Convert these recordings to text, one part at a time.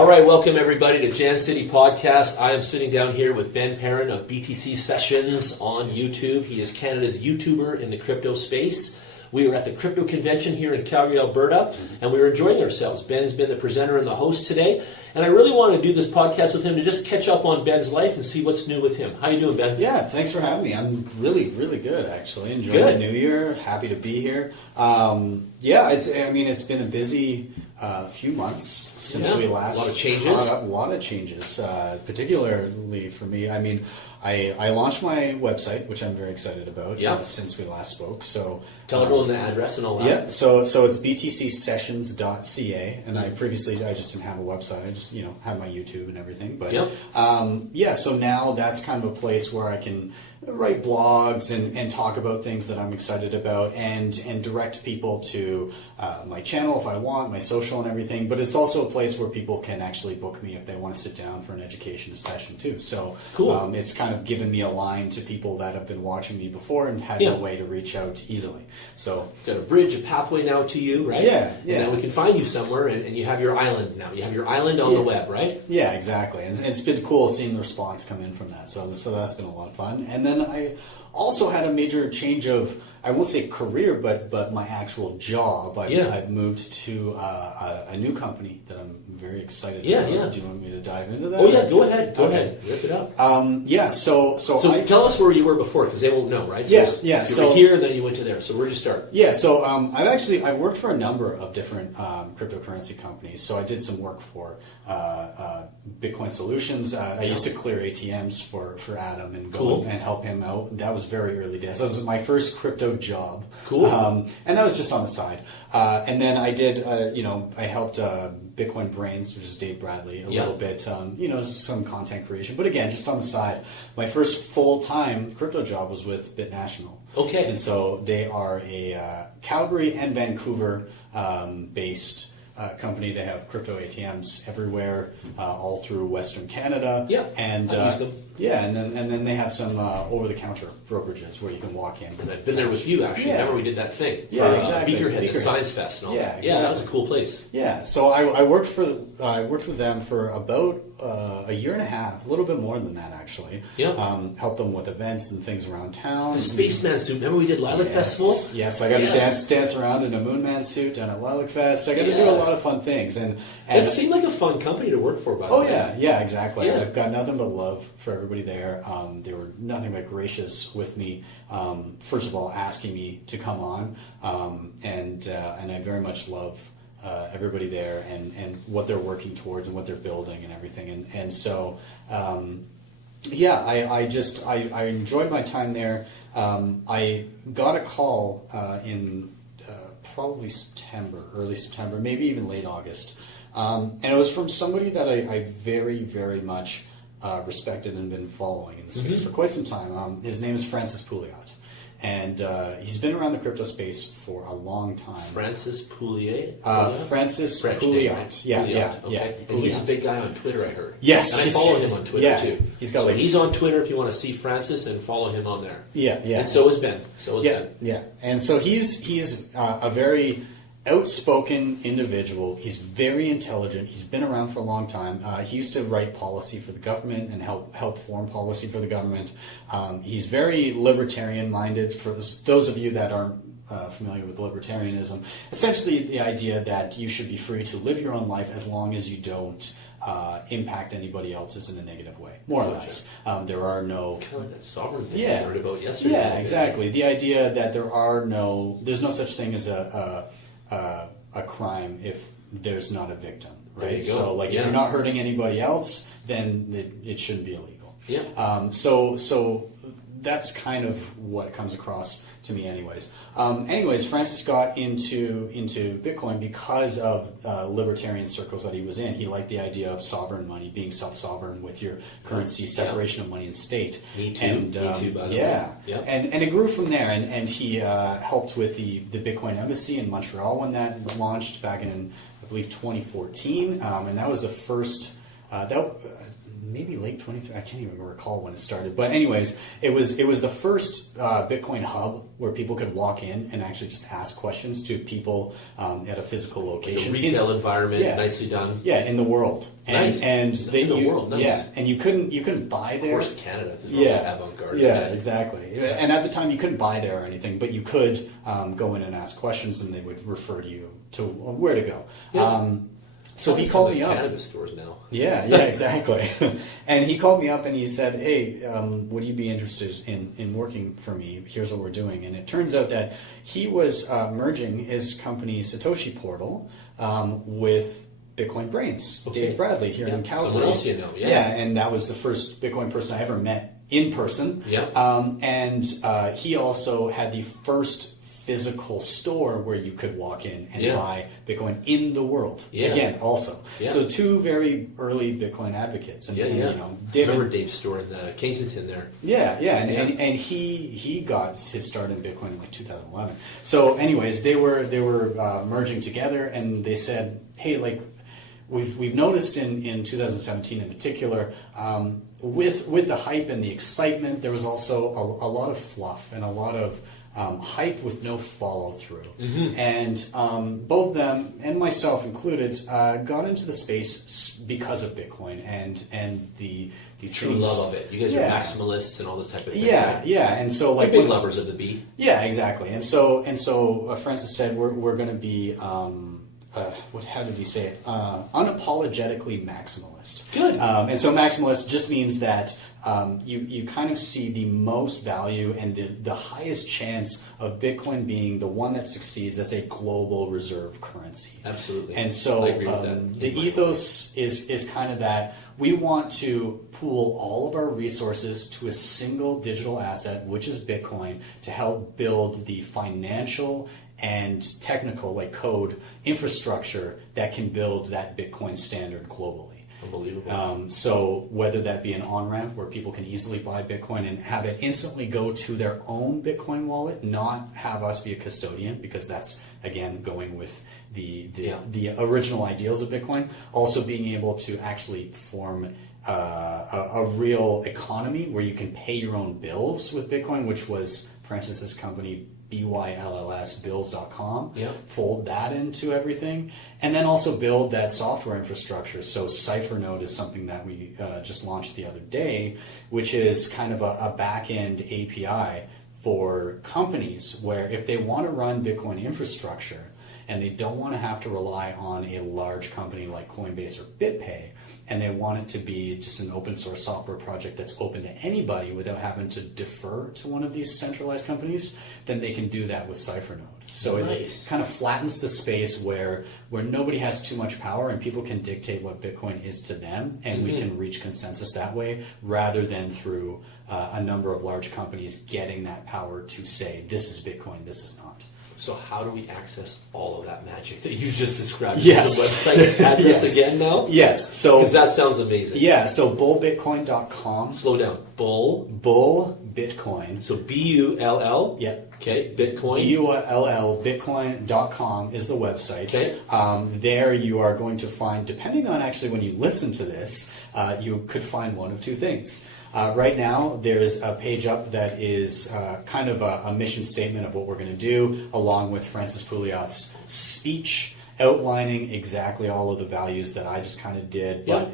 All right, welcome everybody to JanCity Podcast. I am sitting down here with Ben Perrin of BTC Sessions on YouTube. He is Canada's YouTuber in the crypto space. We are at the Crypto Convention here in Calgary, Alberta, and we were enjoying ourselves. Ben's been the presenter and the host today, and I really want to do this podcast with him to just catch up on Ben's life and see what's new with him. How you doing, Ben? Yeah, thanks for having me. I'm really good, actually. Enjoying the new year. Happy to be here. It's been a busy few months since we last. A lot of changes. A lot of changes, particularly for me. I mean, I launched my website, which I'm very excited about. Since we last spoke. So tell everyone the address and all that. Yeah. So it's BTC Sessions.ca, and I just didn't have a website. I just had my YouTube and everything. But so now that's kind of a place where I can write blogs and talk about things that I'm excited about and direct people to my channel if I want, my social and everything. But it's also a place where people can actually book me if they want to sit down for an education session too. So cool. It's kind of given me a line to people that have been watching me before and had no way to reach out easily. So got a bridge, a pathway now to you, right? Yeah. And now we can find you somewhere, and you have your island now. You have your island on the web, right? Yeah, exactly. And it's been cool seeing the response come in from that. So that's been a lot of fun. And then I also had a major change of, I won't say career, but my actual job. I've moved to a new company that I'm very excited about. Do you want me to dive into that? Oh yeah, go ahead. Go ahead. Rip it up. So tell us where you were before, because they won't know, right? So you were here, and then you went to there. So where'd you start? Yeah, so I've worked for a number of different cryptocurrency companies. So I did some work for Bitcoin Solutions. I used to clear ATMs for Adam and go and help him out. That was very early days. That was my first crypto job. Cool. And that was just on the side. And then I did, I helped Bitcoin Brains, which is Dave Bradley, a little bit, some content creation. But again, just on the side. My first full-time crypto job was with BitNational. Okay. And so they are a Calgary and Vancouver based company. They have crypto ATMs everywhere, all through Western Canada. Yeah, and I use them. Yeah, and then they have some over-the-counter brokerages where you can walk in. And I've been there with you, actually. Remember we did that thing for exactly. Beakerhead at Science Fest and all that. Yeah, that was a cool place. Yeah, so I worked with them for about a year and a half, a little bit more than that actually. Yeah. Helped them with events and things around town. The Spaceman suit. Remember we did Lilac Festival? Yes, I got to dance around in a Moonman suit down at Lilac Fest. I got to do a lot of fun things. And it seemed like a fun company to work for, by the way. Yeah, exactly. Yeah. I've got nothing but love for everybody there. They were nothing but gracious with me. First of all, asking me to come on, and I very much love everybody there and what they're working towards and what they're building and everything. And so I enjoyed my time there. I got a call in probably early September, maybe even late August. And it was from somebody that I very, very much respected and been following in the space for quite some time. His name is Francis Pouliot. And he's been around the crypto space for a long time. Francis Pouliot? Francis French Pouliot. Name, right? Yeah. And he's a big guy on Twitter, I heard. Yes. And I follow him on Twitter, too. He's on Twitter if you want to see Francis and follow him on there. Yeah. And so is Ben. Ben. Yeah. And so he's a very outspoken individual. He's very intelligent. He's been around for a long time. He used to write policy for the government and help form policy for the government. He's very libertarian-minded. For those of you that aren't familiar with libertarianism, essentially the idea that you should be free to live your own life as long as you don't impact anybody else's in a negative way, more or less. There are no kind of like that sovereign thing I heard about yesterday. Yeah, exactly. The idea that there's no such thing as a crime if there's not a victim, right? So if you're not hurting anybody else, then it shouldn't be illegal. Yeah. So that's kind of what comes across to me anyways. Francis got into Bitcoin because of libertarian circles that he was in. He liked the idea of sovereign money, being self-sovereign with your currency, separation of money and state. Me too, by the way. Yeah. And it grew from there, and he helped with the Bitcoin Embassy in Montreal when that launched back in, I believe, 2014, and that was the first... maybe late 23. I can't even recall when it started. But anyways, it was the first Bitcoin hub where people could walk in and actually just ask questions to people at a physical location. Like a retail environment, nicely done. Yeah, in the world. Nice. And in the world, nice. Yeah, and you couldn't buy there. Of course, Canada. Yeah, avant-garde. Yeah, exactly. Yeah. And at the time, you couldn't buy there or anything, but you could go in and ask questions, and they would refer you to where to go. Yeah. So he called me up. Cannabis stores now. Yeah, exactly. And he called me up and he said, "Hey, would you be interested in working for me? Here's what we're doing." And it turns out that he was merging his company Satoshi Portal with Bitcoin Brains, Dave Bradley here in Calgary. Someone else you know, and that was the first Bitcoin person I ever met in person. Yeah. And he also had the first physical store where you could walk in and buy Bitcoin in the world. Yeah. Again, also. Yeah. So two very early Bitcoin advocates. And, and, I David, remember Dave's store in the Kensington there. And he got his start in Bitcoin in like 2011. So anyways, they were merging together, and they said, hey, like, we've noticed in 2017 in particular, with the hype and the excitement, there was also a lot of fluff and a lot of hype with no follow through. Mm-hmm. And both them and myself included got into the space because of Bitcoin and the true love of it. You guys are maximalists and all this type of thing. Right? And so like big lovers of the bee. Yeah, exactly. And so Francis said we're going to be how did he say it? Unapologetically maximalist. Good. And so maximalist just means that you kind of see the most value and the highest chance of Bitcoin being the one that succeeds as a global reserve currency. Absolutely. And so I agree with that. The ethos is kind of that we want to pool all of our resources to a single digital asset, which is Bitcoin, to help build the financial and technical, like code infrastructure that can build that Bitcoin standard globally. Unbelievable. So whether that be an on-ramp where people can easily buy Bitcoin and have it instantly go to their own Bitcoin wallet, not have us be a custodian, because that's, again, going with the original ideals of Bitcoin. Also being able to actually form a real economy where you can pay your own bills with Bitcoin, which was Francis's company, BYLLSbills.com, fold that into everything, and then also build that software infrastructure. So CipherNode is something that we just launched the other day, which is kind of a back-end API for companies where if they want to run Bitcoin infrastructure and they don't want to have to rely on a large company like Coinbase or BitPay, and they want it to be just an open source software project that's open to anybody without having to defer to one of these centralized companies, then they can do that with CipherNode. So it kind of flattens the space where nobody has too much power and people can dictate what Bitcoin is to them, and we can reach consensus that way rather than through a number of large companies getting that power to say, this is Bitcoin, this is not. So how do we access all of that magic that you just described? Yes. The website address again now? Yes. So because that sounds amazing. Yeah. So bullbitcoin.com. Slow down. Bull Bitcoin. So BULL. Yeah. Okay. Bitcoin. BULL Bitcoin.com is the website. Okay. There you are going to find, depending on actually when you listen to this, you could find one of two things. Right now, there's a page up that is kind of a mission statement of what we're going to do, along with Francis Pouliot's speech outlining exactly all of the values that I just kind of did, but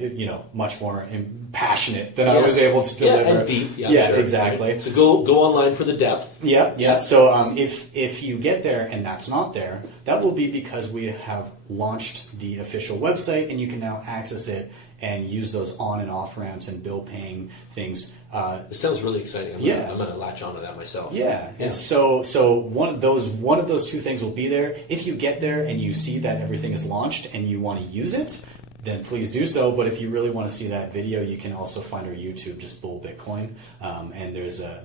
much more passionate than I was able to deliver. Yeah, and deep. Yeah, sure. Exactly. Right. So go online for the depth. Yeah. So if you get there and that's not there, that will be because we have launched the official website, and you can now access it and use those on and off ramps and bill paying things. It sounds really exciting. I'm going to latch onto that myself. Yeah. And so one of those two things will be there. If you get there and you see that everything is launched and you want to use it, then please do so. But if you really want to see that video, you can also find our YouTube, just Bull Bitcoin, and there's a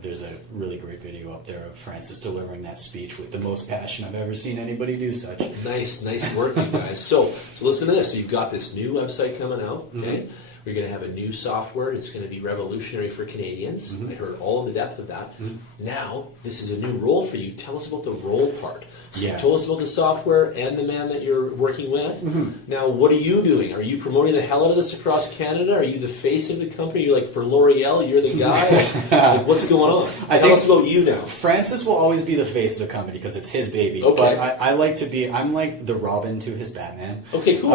really great video up there of Francis delivering that speech with the most passion I've ever seen anybody do such. Nice work, you guys. So listen to this. So you've got this new website coming out. Okay. Mm-hmm. We're going to have a new software. It's going to be revolutionary for Canadians. I heard all of the depth of that. Now, this is a new role for you. Tell us about the role part. So you told us about the software and the man that you're working with. Now, what are you doing? Are you promoting the hell out of this across Canada? Are you the face of the company? You're like, for L'Oreal, you're the guy? Like, what's going on? Tell us about you now. Francis will always be the face of the company because it's his baby. Okay. But I like to be, I'm like the Robin to his Batman. Okay, cool.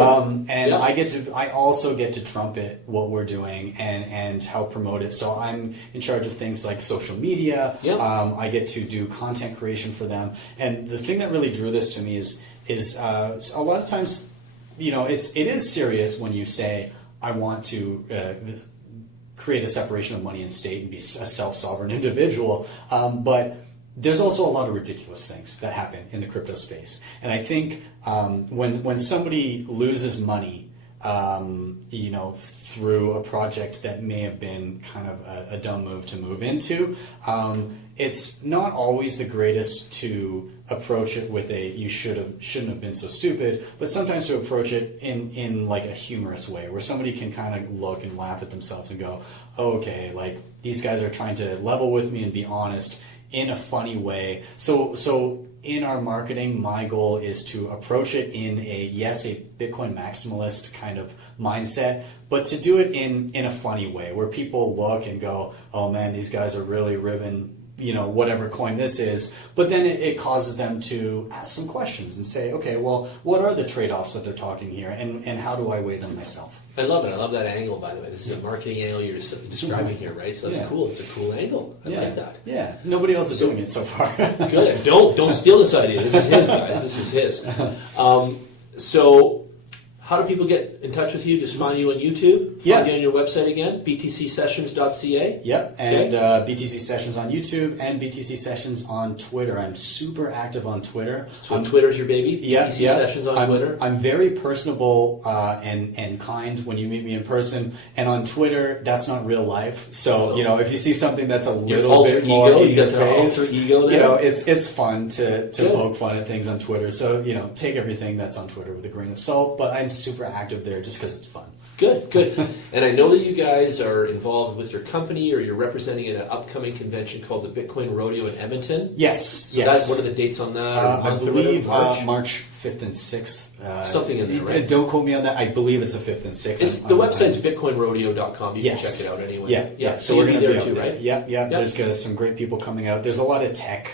And I also get to trumpet what we're doing and help promote it. So I'm in charge of things like social media. I get to do content creation for them. And the thing that really drew this to me is a lot of times, it is serious when you say, I want to create a separation of money and state and be a self-sovereign individual. But there's also a lot of ridiculous things that happen in the crypto space. And I think when somebody loses money, through a project that may have been kind of a dumb move to move into, it's not always the greatest to approach it with you shouldn't have been so stupid, but sometimes to approach it in like a humorous way where somebody can kind of look and laugh at themselves and go, oh, okay, like these guys are trying to level with me and be honest in a funny way. So in our marketing, my goal is to approach it in a Bitcoin maximalist kind of mindset, but to do it in a funny way where people look and go, oh man, these guys are really ribbing, whatever coin this is. But then it causes them to ask some questions and say, okay, well, what are the trade-offs that they're talking here and how do I weigh them myself? I love it. I love that angle, by the way. This is a marketing angle you're describing here, right? So that's cool. It's a cool angle. I like that. Yeah. Nobody else is doing it so far. Good. Don't steal this idea. This is his, guys. This is his. So how do people get in touch with you? Just find you on YouTube? Find you on your website again? BTC Sessions.ca? Yep. And BTC Sessions on YouTube and BTC Sessions on Twitter. I'm super active on Twitter. So Twitter's your baby? BTC Sessions on Twitter? I'm very personable and kind when you meet me in person. And on Twitter, that's not real life. So if you see something that's a little bit more in your face, alter ego there? it's fun to poke fun at things on Twitter. So, take everything that's on Twitter with a grain of salt. But I'm super active there just because it's fun. Good. And I know that you guys are involved with your company or you're representing at an upcoming convention called the Bitcoin Rodeo in Edmonton. Yes. So what are the dates on that? I believe March 5th and 6th. Something in there, right? Don't quote me on that. I believe it's the 5th and 6th. The website's bitcoinrodeo.com. You can check it out anyway. Yeah. So we're going to be there too, right? Yeah. There's some great people coming out. There's a lot of tech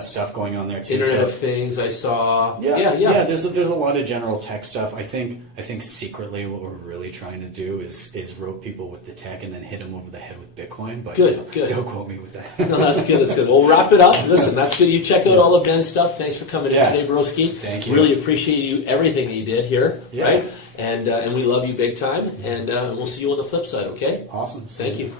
stuff going on there too. Internet of Things, I saw. Yeah. There's a lot of general tech stuff. I think secretly what we're really trying to do is rope people with the tech and then hit them over the head with Bitcoin. But good. Don't quote me with that. No, that's good. We'll wrap it up. Listen, that's good. You check out all of Ben's stuff. Thanks for coming in today, broski. Thank you. Really appreciate everything that you did here. Yeah. Right? And we love you big time. And we'll see you on the flip side. Okay. Awesome. Thank you.